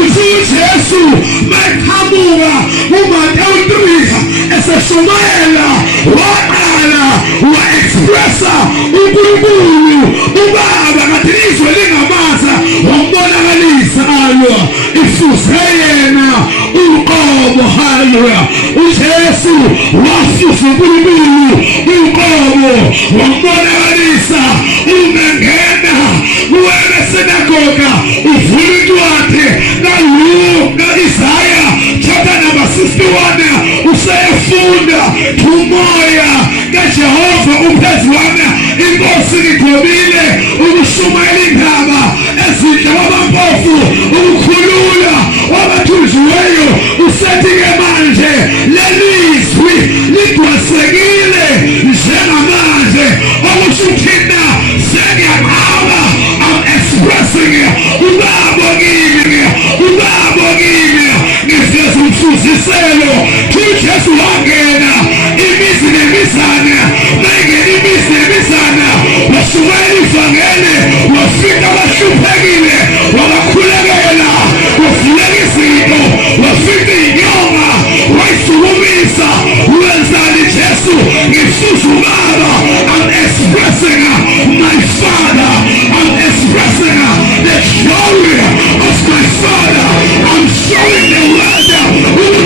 uJesu mayiqhamuka uMateyu 3 eseshumayela waqala wa-expressa uNkulunkulu uBaba ngathi izwe lingamaza wambonakalisa alwa ifuze yena uqobo. Haleluya. uJesu wafuza uNkulunkulu uqobo wambonakalisa. Ungangena kuwele sinagoga uvula incwadi ka-Isaya chapter number 61 useyafunda umoya kaJehova uphezu wami inkosi ngigobile ukushumayela indaba ezinhle kwabampofu ukukhulula wabathunjiweyo usethi-ke manje lelizwi lidwasekile njengamanje okusho thina sengiyaqala I'm expressing ubaba kimi ngifeza umfuziselo uJesu wangena imizi nemizana mayingena imizi nemizana washumayela ivangeli wafika abahluphekile wabakhulekela wavuleka izinto wafika inyonga wayisukumisa wenzani Jesu ngifuza ubaba I'm expressing my Father. I'm expressing the glory of my Father. I'm showing the world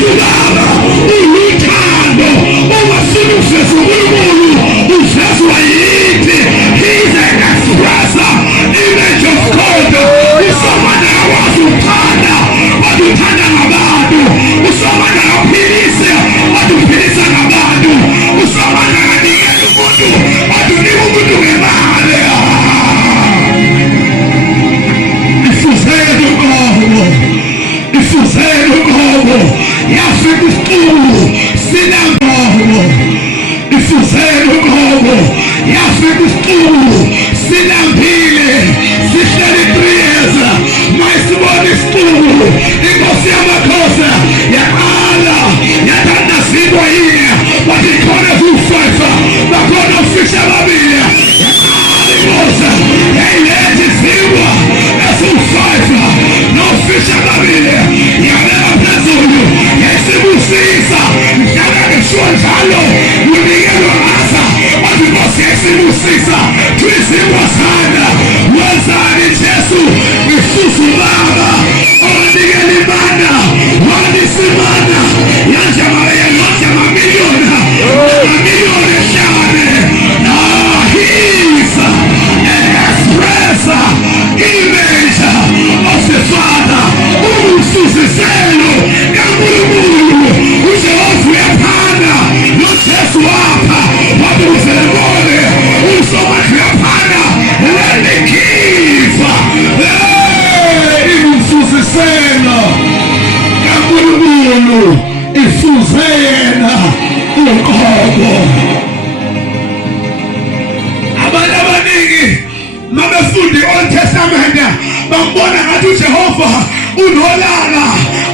ubaba uluthando ungafuna uJesu uNkulunkulu uJesu wayithi he's an expresser image of God. Usamana wazi uthanda waduthanda ngabantu usamana aphilise waduphilisa ngabantu usamana kanikela umuntu wadunika umuntu ngemali. Ifuzelo uqobo yafika isiqulu sinambobo. Ifuzelo uqobo yafika isiqulu sinambile sihleli 3 years mayisibona isiqulu inkosi yamakhosi yaqala yathandazidwa yini wathi khona u5 bakhona ufisha ababili yaqala inkosi yayiletha izingwa esu5 nofisha ababili yabeka phezulu yasibusisa mhlaka ngisho njalo unikelwa ngasa wathi inkosi yasibusisa twizingwa sana wenzani Jesu ngisusa ubaba onikela imana wanisimana yanjama miliyoni hlane. He's an expresser image of the Father. Umsusiselo kaNkulunkulu uJehova uyaphana noJesu wapha wabuzelebone usomakhe uyaphana lelikifa imsusiselo kaNkulunkulu ifuze yena uqobo. Abantu abaningi mabefunda i-Old Testament bambona ngathi uJehova unolaka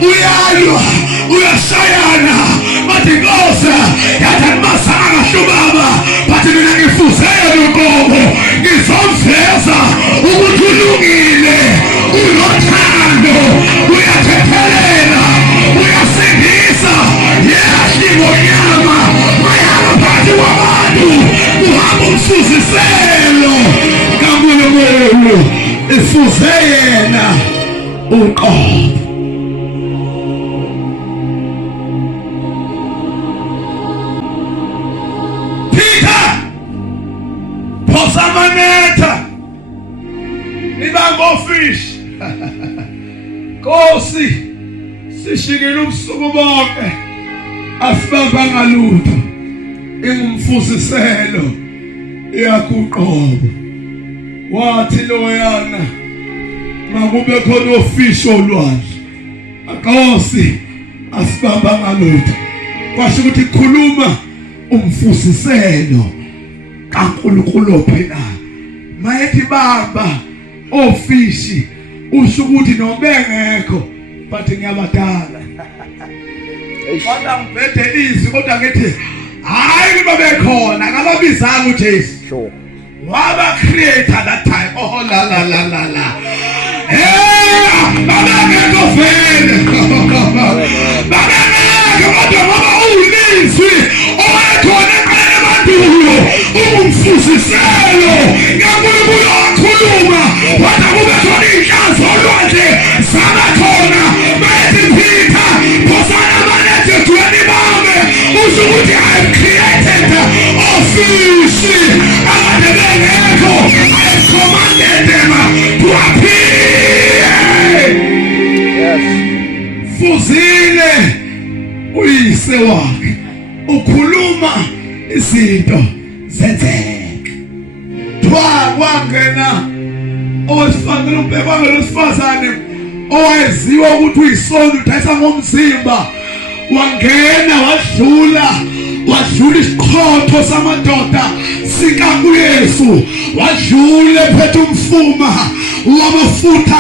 uyalwa uyashayana bathi inkosi yathi animasanga kahle ubaba bathi mina ngifuzele uqobo ngizomveza ukuthi ulungile unothando uyathethelela uyasindisa yehlibo nyama mayala phansi kwabantu uhamba umfuziselo kaNkulunkulu ifuze yena uqobo. Peter phosamanetha nibamba ofishi Nkosi sishikile ubusuku bonke asibambanga lutho ingumfuziselo iyakuqobo. Wathi loyana makube khona ofishi olwandle Nkosi asibambanga lutho kwasho ukuthi khuluma umfuziselo kaNkulunkulu phela mayethi bamba ofishi usho ukuthi nobengekho bathi ngiyabadala kodwa ngibethe izwi kodwa ngithi hayi babekhona akababizanga uJesu. Sure. Waba creator that time. Oh la la la la la. Hey, Fuzile uyise wakhe ukhuluma izinto zenzeka. Kwangena owesifazane umbekwa losifazane owaziwa ukuthi uyisona udayisa ngomzimba, wangena wadlula isiqhotho samadoda sikaNkulunkulu, wadlula ephethe umfuma wamafutha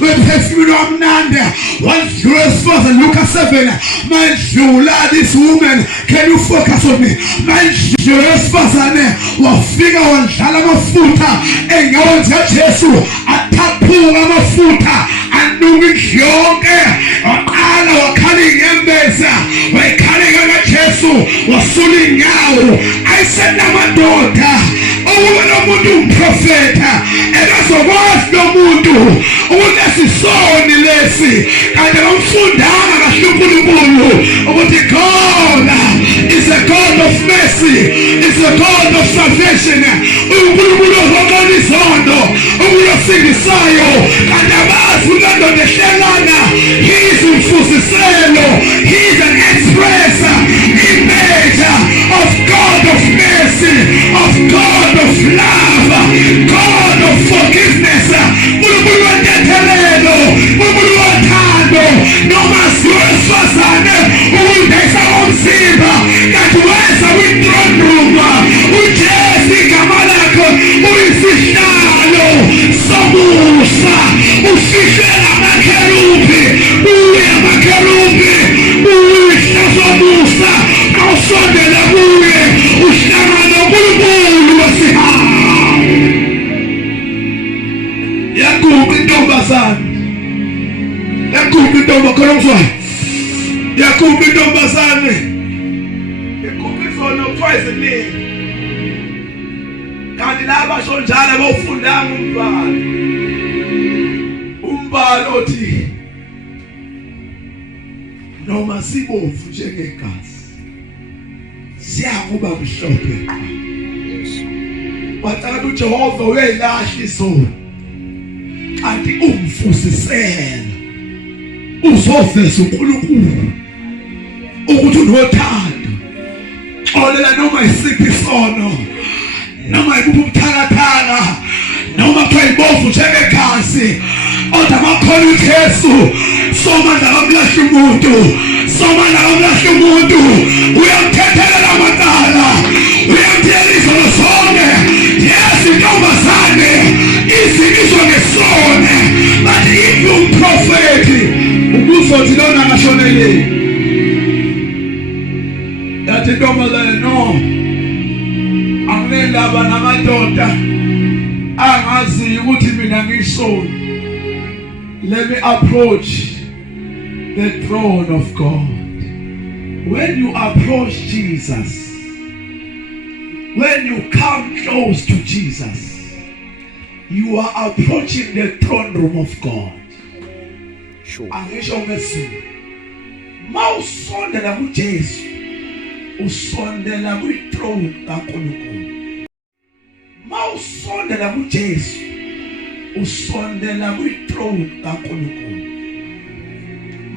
wephefumulo wamnandi, wadlula esifazane Luka 7. Mandlula this woman, can you focus on me? Mandlula esifazane wafika wadlala amafutha enyaweni zikaJesu, athaphuka amafutha anuka indlu yonke, waqala wakhala inyembezi, wayikhalela kaJesu wasula inyawo. Ayisenamadoda ukuba nomuntu umprofeta ekazokwazi nomuntu ukuthi lesisoni lesi kanti amfundanga kahle uNkulunkulu ukuthi God is a God of mercy, is a God of salvation. uNkulunkulu ozobona izondo, uNkulunkulu kanti abazi uNdoda ehlelana. He is umfusiselo, he is an express image of God of mercy, of God of love, God of forgiveness. uNkulunkulu wentethelelo, uNkulunkulu wothando, noma siwesifazane ukudayisa umzimba kanti weza kwi-throne room. uJesu igama lakho uyisihlalo somusa, ufihlele amakherubi, uye amakherubi, uyihla somusa, awusondele kuye uhlangana noNkulunkulu wesihawu. Yakuba intombazane, Yakuba intombazane, Yakuba intombazane, ikhuphiswa twice a day. Kanti laba basho njalo bawufundanga umbhalo othi noma sibomvu njengegazi siyakuba mhlophe qha. Wathanda uJehova uyayilahla isono kanti umfusisela uzoveza uNkulunkulu ukuthi unothando. Xolela noma isiphi isono, noma yibuphi ubuthakathaka, noma kuthiwa ibomvu njengegazi, kodwa makhona uJesu somandla kamlahla umuntu, somandla kamlahla umuntu. Uyamthethelela amacala, uyamthethelela izono zonke. Yes, intombazane izikiswa ngesone, but if umprofeti ukuzothi lona ngashoneleni. Yathi intombazane no, anginendaba namadoda angaziyo ukuthi mina ngiyisoni. Let me approach the throne of God. When you approach Jesus, when you come close to Jesus, you are approaching the throne room of God. Sure. Angisho ngesizulu, mawusondela kuJesu usondela kwi-throne kaNkulunkulu. Mawusondela kuJesu usondela kwi-throne kaNkulunkulu.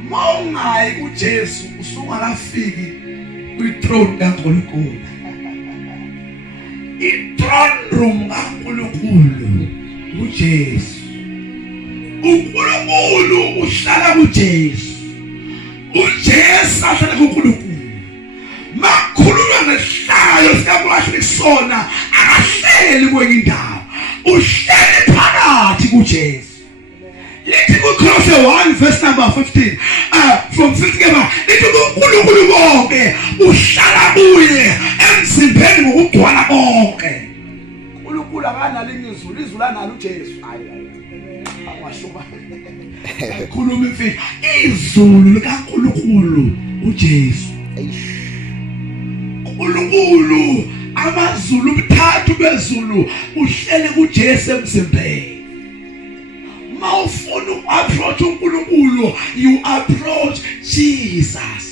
Mawungayi kuJesu usungakafiki kwi-throne kaNkulunkulu. I-throne room kaNkulunkulu uJesu. uNkulunkulu uhlala kuJesu, uJesu ahlala kuNkulunkulu. Makhuluma nesihlalo sikaMlahla isona akahleli kwenye indawo, uhleli phakathi kuJesu. Lithi kuKolose 1 verse number 15, from 15, lithi uNkulunkulu bonke uhlala kuye emzimbeni ngokugcwala konke. uNkulunkulu akanalo izulu, izulu analo uJesu. Awashuba khuluma imfihlo, izulu likaNkulunkulu uJesu. uNkulunkulu amazulu umthathu bezulu uhlele kuJesu emzimbeni. Mawufuna uapproach uNkulunkulu, you approach Jesus.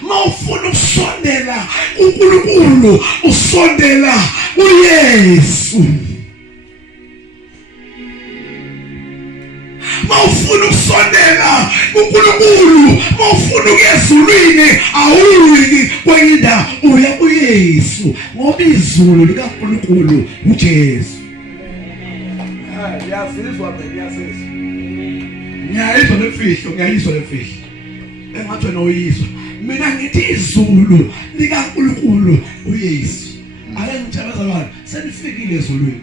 Mawufuna ukusondela uNkulunkulu usondela uYesu. mawufuna ukusondela kuNkulunkulu, mawufuna ukuya ezulwini, awuyi kwenye indawo, uya kuYesu, ngoba izulu likaNkulunkulu uJesu. Ngiyazizwa ngiyazizwa. Ngiyayizwa lemfihlo. Engathi wena uyizwa. Mina ngithi izulu likaNkulunkulu uYesu. Ake ngithabeza abantu, senifikile ezulwini.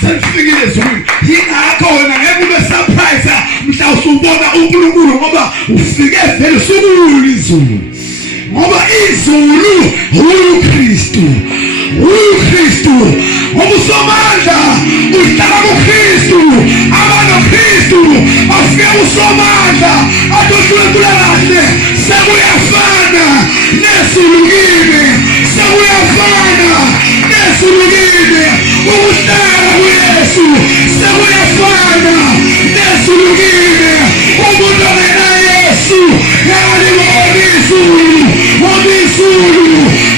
Senifikile ezulwini. Yingakho wena ngeke ube surprise mhla usubona uNkulunkulu ngoba ufike vele sukulu izulu. Ngoba izulu uKristu. Ngoba usomandla uhlala kuKristu. AbanoKristu bafike usomandla atohlula kahle. Sekuyafana nesulukile. Ukuhlala kuYesu sekuyafana nesulukile. Umuntu ongena Yesu yakalibona izulu. Ngoba izulu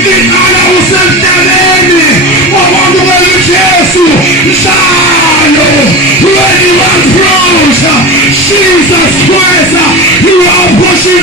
liqala usemhlabeni. Ngoba uJesu njalo when you approach Jesus Christ, you are pushing